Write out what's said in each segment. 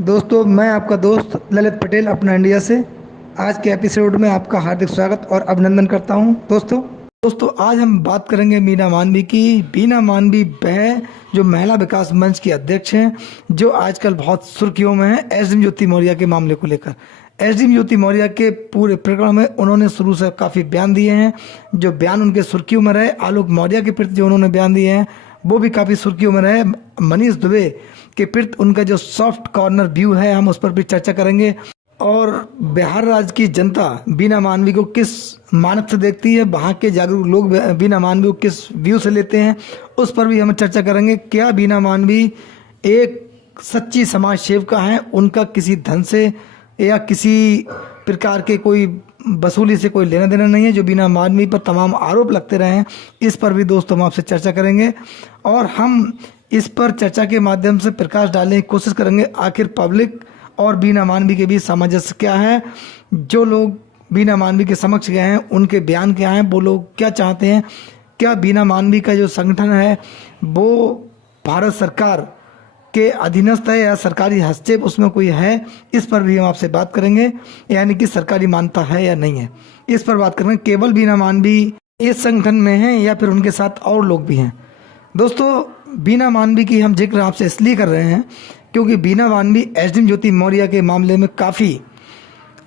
दोस्तों, मैं आपका दोस्त ललित पटेल अपना इंडिया से आज के एपिसोड में आपका हार्दिक स्वागत और अभिनंदन करता हूं। दोस्तों आज हम बात करेंगे बीना मानवी की। बीना मानवी वह जो महिला विकास मंच की अध्यक्ष हैं, जो आजकल बहुत सुर्खियों में है एसडीएम ज्योति मौर्य के मामले को लेकर। एसडीएम ज्योति मौर्य के पूरे प्रकरण में उन्होंने शुरू से काफ़ी बयान दिए हैं। जो बयान उनके सुर्खियों में रहे, आलोक मौर्य के प्रति जो उन्होंने बयान दिए हैं वो भी काफ़ी सुर्खियों में रहे। मनीष दुबे के प्रति उनका जो सॉफ्ट कॉर्नर व्यू है, हम उस पर भी चर्चा करेंगे। और बिहार राज्य की जनता बीना मानवी को किस मानक से देखती है, वहाँ के जागरूक लोग बीना मानवी को किस व्यू से लेते हैं, उस पर भी हम चर्चा करेंगे। क्या बीना मानवी एक सच्ची समाज सेविका है, उनका किसी धन से या किसी प्रकार के कोई वसूली से कोई लेना देना नहीं है, जो बीना मानवी पर तमाम आरोप लगते रहे हैं, इस पर भी दोस्तों हम आपसे चर्चा करेंगे। और हम इस पर चर्चा के माध्यम से प्रकाश डालने की कोशिश करेंगे आखिर पब्लिक और बीना मानवी के बीच सामंजस्य क्या है। जो लोग बीना मानवी के समक्ष गए हैं उनके बयान क्या हैं, वो लोग क्या चाहते हैं, क्या बीना मानवी का जो संगठन है वो भारत सरकार के अधीनस्थ है या सरकारी हस्तक्षेप उसमें कोई है, इस पर भी हम आपसे बात करेंगे। यानी कि सरकारी मान्यता है या नहीं है, इस पर बात करेंगे। केवल बीना मानवी इस संगठन में है या फिर उनके साथ और लोग भी हैं। दोस्तों, बीना मानवी की हम जिक्र आपसे इसलिए कर रहे हैं क्योंकि बीना मानवी एसडीएम ज्योति मौर्य के मामले में काफ़ी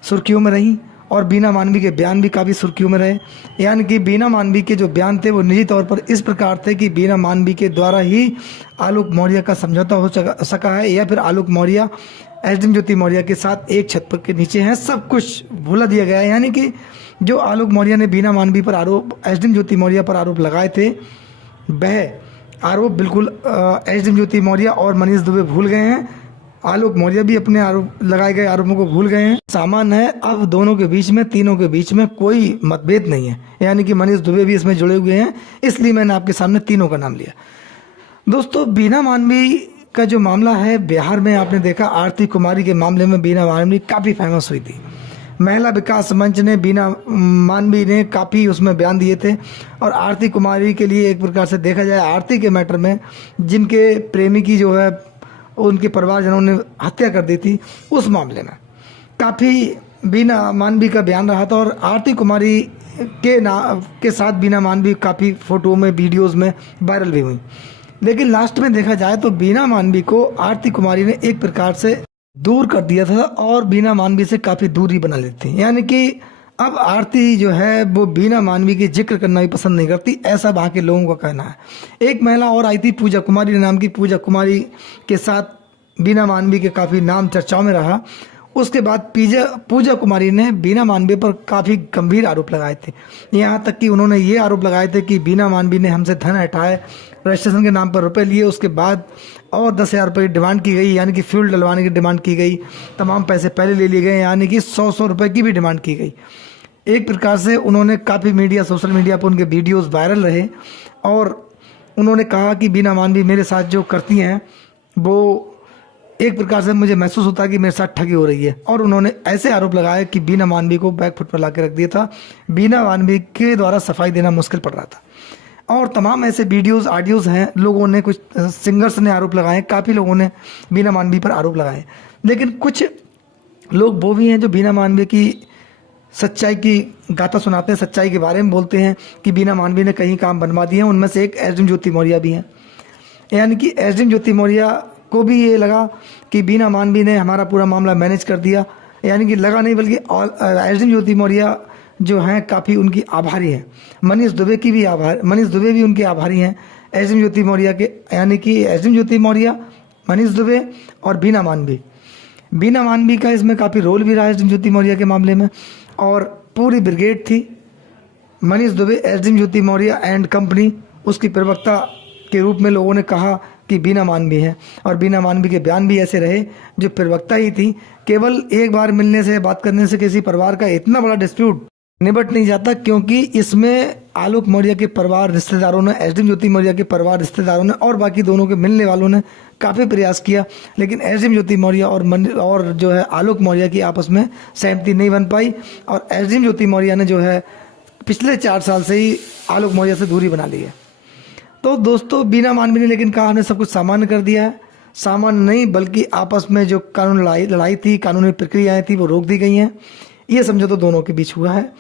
सुर्खियों में रही और बीना मानवी के बयान भी काफ़ी सुर्खियों में रहे। यानी कि बीना मानवी के जो बयान थे वो निजी तौर पर इस प्रकार थे कि बीना मानवी के द्वारा ही आलोक मौर्य का समझौता हो सका है, या फिर आलोक मौर्य एसडीएम ज्योति मौर्य के साथ एक छत पर के नीचे हैं, सब कुछ भुला दिया गया है। यानी कि जो आलोक मौर्य ने बीना मानवी पर आरोप, एसडीएम ज्योति मौर्य पर आरोप लगाए थे, वह आरोप बिल्कुल एसडीएम ज्योति मौर्य और मनीष दुबे भूल गए हैं। आलोक मौर्य भी अपने आरोप लगाए गए आरोपों को भूल गए हैं। सामान्य है, अब दोनों के बीच में, तीनों के बीच में कोई मतभेद नहीं है। यानी कि मनीष दुबे भी इसमें जुड़े हुए हैं, इसलिए मैंने आपके सामने तीनों का नाम लिया। दोस्तों, बीना मानवी का जो मामला है, बिहार में आपने देखा आरती कुमारी के मामले में बीना मानवी काफ़ी फेमस हुई थी। महिला विकास मंच ने बीना मानवी ने काफ़ी उसमें बयान दिए थे। और आरती कुमारी के लिए एक प्रकार से देखा जाए, आरती के मैटर में जिनके प्रेमी की जो है उनके परिवारजनों ने हत्या कर दी थी, उस मामले में काफ़ी बीना मानवी का बयान रहा था। और आरती कुमारी के साथ बीना मानवी काफ़ी फोटो में, वीडियोज़ में वायरल भी हुई। लेकिन लास्ट में देखा जाए तो बीना मानवी को आरती कुमारी ने एक प्रकार से दूर कर दिया था और बीना मानवी से काफ़ी दूरी बना लेती थी। यानी कि अब आरती जो है वो बीना मानवी की जिक्र करना भी पसंद नहीं करती, ऐसा वहाँ के लोगों का कहना है। एक महिला और आई थी पूजा कुमारी नाम की, पूजा कुमारी के साथ बीना मानवी के काफ़ी नाम चर्चाओं में रहा। उसके बाद पूजा कुमारी ने बीना मानवी पर काफ़ी गंभीर आरोप लगाए थे। यहाँ तक कि उन्होंने ये आरोप लगाए थे कि बीना मानवी ने हमसे धन हटाए, रजिस्ट्रेशन के नाम पर रुपए लिए, उसके बाद और 10,000 रुपये की डिमांड की गई, यानी कि फ्यूल डलवाने की डिमांड की गई, तमाम पैसे पहले ले लिए गए, यानी कि 100 रुपये की भी डिमांड की गई। एक प्रकार से उन्होंने काफ़ी मीडिया, सोशल मीडिया पर उनके वीडियोज़ वायरल रहे और उन्होंने कहा कि बीना मानवी मेरे साथ जो करती हैं वो एक प्रकार से मुझे महसूस होता है कि मेरे साथ ठगी हो रही है। और उन्होंने ऐसे आरोप लगाए कि बीना मानवी को बैक फुट पर ला के रख दिया था, बीना मानवी के द्वारा सफाई देना मुश्किल पड़ रहा था। और तमाम ऐसे वीडियोज़, ऑडियोज़ हैं, लोगों ने, कुछ सिंगर्स ने आरोप लगाए, काफ़ी लोगों ने बीना मानवी पर आरोप लगाए। लेकिन कुछ लोग वो भी हैं जो बीना मानवी की सच्चाई की गाथा सुनाते हैं, सच्चाई के बारे में बोलते हैं कि बीना मानवी ने कहीं काम बनवा दिए हैं। उनमें से एक एसडीएम ज्योति मौर्य भी हैं। यानी कि एसडीएम ज्योति मौर्य को भी ये लगा कि बीना मानवी ने हमारा पूरा मामला मैनेज कर दिया। यानी कि लगा नहीं, बल्कि एसडीएम ज्योति मौर्य जो हैं काफ़ी उनकी आभारी हैं। मनीष दुबे भी उनके आभारी हैं एसडीएम ज्योति मौर्य के। यानी कि एसडीएम ज्योति मौर्य, मनीष दुबे और बीना मानवी का इसमें काफ़ी रोल भी रहा है एसडीएम ज्योति मौर्य के मामले में। और पूरी ब्रिगेड थी, Manish Dubey, SDM Jyoti Maurya and company, उसकी प्रवक्ता के रूप में लोगों ने कहा कि बीना मानवी है। और बीना मानवी के बयान भी ऐसे रहे, जो प्रवक्ता ही थी, केवल एक बार मिलने से, बात करने से किसी परिवार का इतना बड़ा डिस्प्यूट निबट नहीं जाता, क्योंकि इसमें आलोक मौर्य के परिवार रिश्तेदारों ने, एसडीएम ज्योति मौर्य के परिवार रिश्तेदारों ने और बाकी दोनों के मिलने वालों ने काफ़ी प्रयास किया। लेकिन एसडीएम ज्योति मौर्य और जो है आलोक मौर्य की आपस में सहमति नहीं बन पाई। और एसडीएम ज्योति मौर्य ने जो है पिछले 4 साल से ही आलोक मौर्य से दूरी बना ली है। तो दोस्तों, बीना मानवी ने लेकिन कहा हमने सब कुछ सामान्य कर दिया है। सामान्य नहीं बल्कि आपस में जो कानून लड़ाई थी, कानूनी प्रक्रियाएं थी, वो रोक दी गई हैं। ये समझौता दोनों के बीच हुआ है।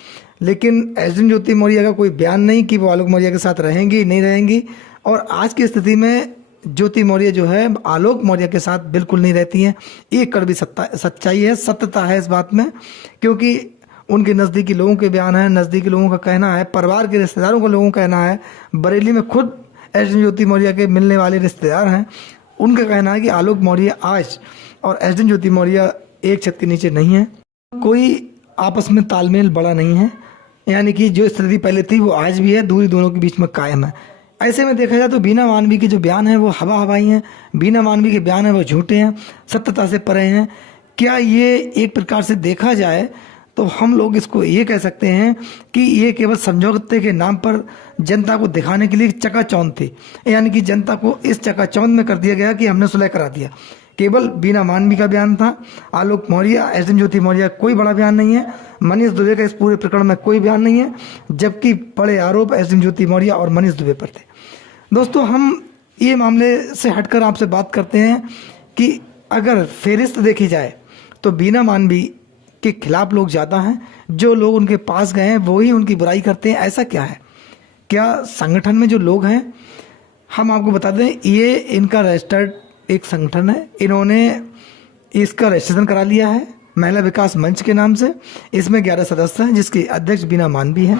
लेकिन एसडीएम ज्योति मौर्य का कोई बयान नहीं कि वो आलोक मौर्य के साथ रहेंगी नहीं रहेंगी। और आज की स्थिति में ज्योति मौर्य जो है आलोक मौर्य के साथ बिल्कुल नहीं रहती हैं। एक कड़वी सच्चाई है, सत्यता है इस बात में, क्योंकि उनके नज़दीकी लोगों के बयान है, नज़दीकी लोगों का कहना है, परिवार के रिश्तेदारों का लोगों का कहना है। बरेली में खुद एसडीएम ज्योति मौर्य के मिलने वाले रिश्तेदार हैं, उनका कहना है कि आलोक मौर्य आज और एसडीएम ज्योति मौर्य एक छत के नीचे नहीं है। कोई आपस में तालमेल बड़ा नहीं है, यानी कि जो स्थिति पहले थी वो आज भी है, दूरी दोनों के बीच में कायम है। ऐसे में देखा जाए तो बीना मानवी के जो बयान है वो हवा हवाई हैं, बीना मानवी के बयान है वो झूठे हैं, सत्यता से परे हैं। क्या ये एक प्रकार से देखा जाए तो हम लोग इसको ये कह सकते हैं कि ये केवल समझौते के नाम पर जनता को दिखाने के लिए चकाचौंध थी, यानी कि जनता को इस चकाचौंध में कर दिया गया कि हमने सुलह करा दिया। केवल बीना मानवी का बयान था, आलोक मौर्य, एसडीएम ज्योति मौर्य कोई बड़ा बयान नहीं है, मनीष दुबे का इस पूरे प्रकरण में कोई बयान नहीं है, जबकि बड़े आरोप एसडीएम ज्योति मौर्य और मनीष दुबे पर थे। दोस्तों, हम ये मामले से हटकर आपसे बात करते हैं कि अगर फेरिस्त देखी जाए तो बीना मानवी के खिलाफ लोग ज़्यादा हैं, जो लोग उनके पास गए हैं वो ही उनकी बुराई करते हैं। ऐसा क्या है? क्या संगठन में जो लोग हैं, हम आपको बता दें ये इनका रजिस्टर्ड एक संगठन है, इन्होंने इसका रजिस्ट्रेशन करा लिया है महिला विकास मंच के नाम से। इसमें 11 सदस्य हैं जिसकी अध्यक्ष बीना मानवी है।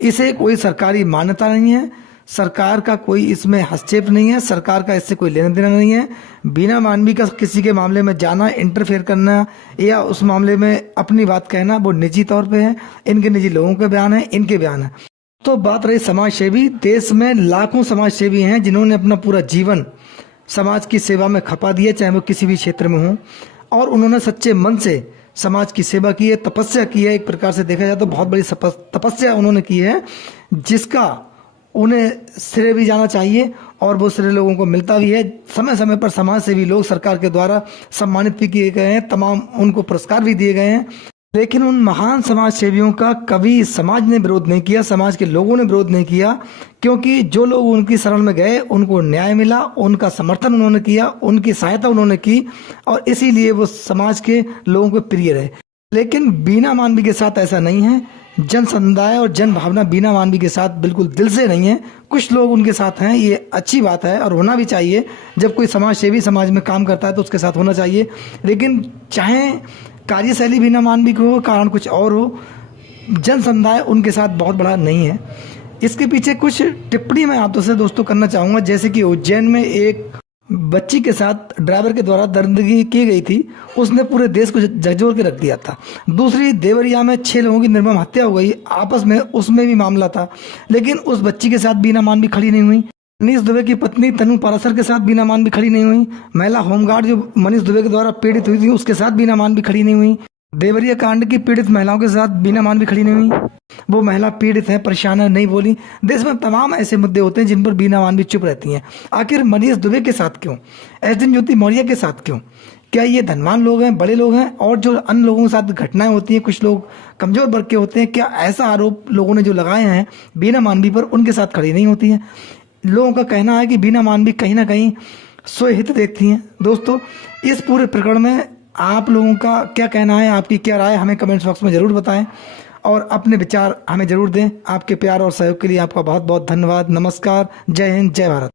इसे कोई सरकारी मान्यता नहीं है, सरकार का कोई इसमें हस्तक्षेप नहीं है, सरकार का इससे कोई लेना देना नहीं है। बीना मानवी का किसी के मामले में जाना, इंटरफेयर करना या उस मामले में अपनी बात कहना वो निजी तौर पे है। इनके निजी लोगों के बयान है, इनके बयान है। तो बात रही समाज सेवी, देश में लाखों समाज सेवी हैं जिन्होंने अपना पूरा जीवन समाज की सेवा में खपा दिया, चाहे वो किसी भी क्षेत्र में हो, और उन्होंने सच्चे मन से समाज की सेवा की है, तपस्या की है। एक प्रकार से देखा जाए तो बहुत बड़ी तपस्या उन्होंने की है, जिसका उन्हें श्रेय भी जाना चाहिए और वो श्रेय लोगों को मिलता भी है। समय समय पर समाज सेवी लोग सरकार के द्वारा सम्मानित भी किए गए हैं, तमाम उनको पुरस्कार भी दिए गए हैं। लेकिन उन महान समाज सेवियों का कभी समाज ने विरोध नहीं किया, समाज के लोगों ने विरोध नहीं किया, क्योंकि जो लोग उनकी शरण में गए उनको न्याय मिला, उनका समर्थन उन्होंने किया, उनकी सहायता उन्होंने की, और इसीलिए वो समाज के लोगों को प्रिय रहे। लेकिन बीना मानवी के साथ ऐसा नहीं है। जन समुदाय और जन भावना बीना मानवी के साथ बिल्कुल दिल से नहीं है। कुछ लोग उनके साथ हैं, ये अच्छी बात है और होना भी चाहिए। जब कोई समाज सेवी समाज में काम करता है तो उसके साथ होना चाहिए। लेकिन चाहे कार्यशैली बीना मानवी की हो, कारण कुछ और हो, जन समुदाय उनके साथ बहुत बड़ा नहीं है। इसके पीछे कुछ टिप्पणी मैं आप से दोस्तों करना चाहूँगा। जैसे कि उज्जैन में एक बच्ची के साथ ड्राइवर के द्वारा दरिंदगी की गई थी, उसने पूरे देश को झकझोर के रख दिया था। दूसरी देवरिया में 6 लोगों की निर्मम हत्या हो गई आपस में, उसमें भी मामला था, लेकिन उस बच्ची के साथ बीना मानवी खड़ी नहीं हुई। मनीष दुबे की पत्नी तनु पारासर के साथ बीना मानवी खड़ी नहीं हुई। महिला होमगार्ड जो मनीष दुबे के द्वारा पीड़ित हुई थी उसके साथ बीना मानवी खड़ी नहीं हुई। देवरिया कांड की पीड़ित महिलाओं के साथ बीना मानवी खड़ी नहीं हुई। वो महिला पीड़ित है, परेशान है, नहीं बोली। देश में तमाम ऐसे मुद्दे होते हैं जिन पर बीना मानवी चुप रहती हैं। आखिर मनीष दुबे के साथ क्यों, एसडीएम ज्योति मौर्य के साथ क्यों? क्या ये धनवान लोग हैं, बड़े लोग हैं, और जो अन्य लोगों के साथ घटनाएं होती हैं कुछ लोग कमजोर वर्ग के होते हैं, क्या ऐसा आरोप लोगों ने जो लगाए हैं बीना मानवी पर उनके साथ खड़ी नहीं होती हैं? लोगों का कहना है कि बीना मानवी कहीं ना कहीं स्वहित देखती हैं। दोस्तों, इस पूरे प्रकरण में आप लोगों का क्या कहना है, आपकी क्या राय, हमें कमेंट्स बॉक्स में ज़रूर बताएं और अपने विचार हमें ज़रूर दें। आपके प्यार और सहयोग के लिए आपका बहुत बहुत धन्यवाद। नमस्कार, जय हिंद, जय भारत।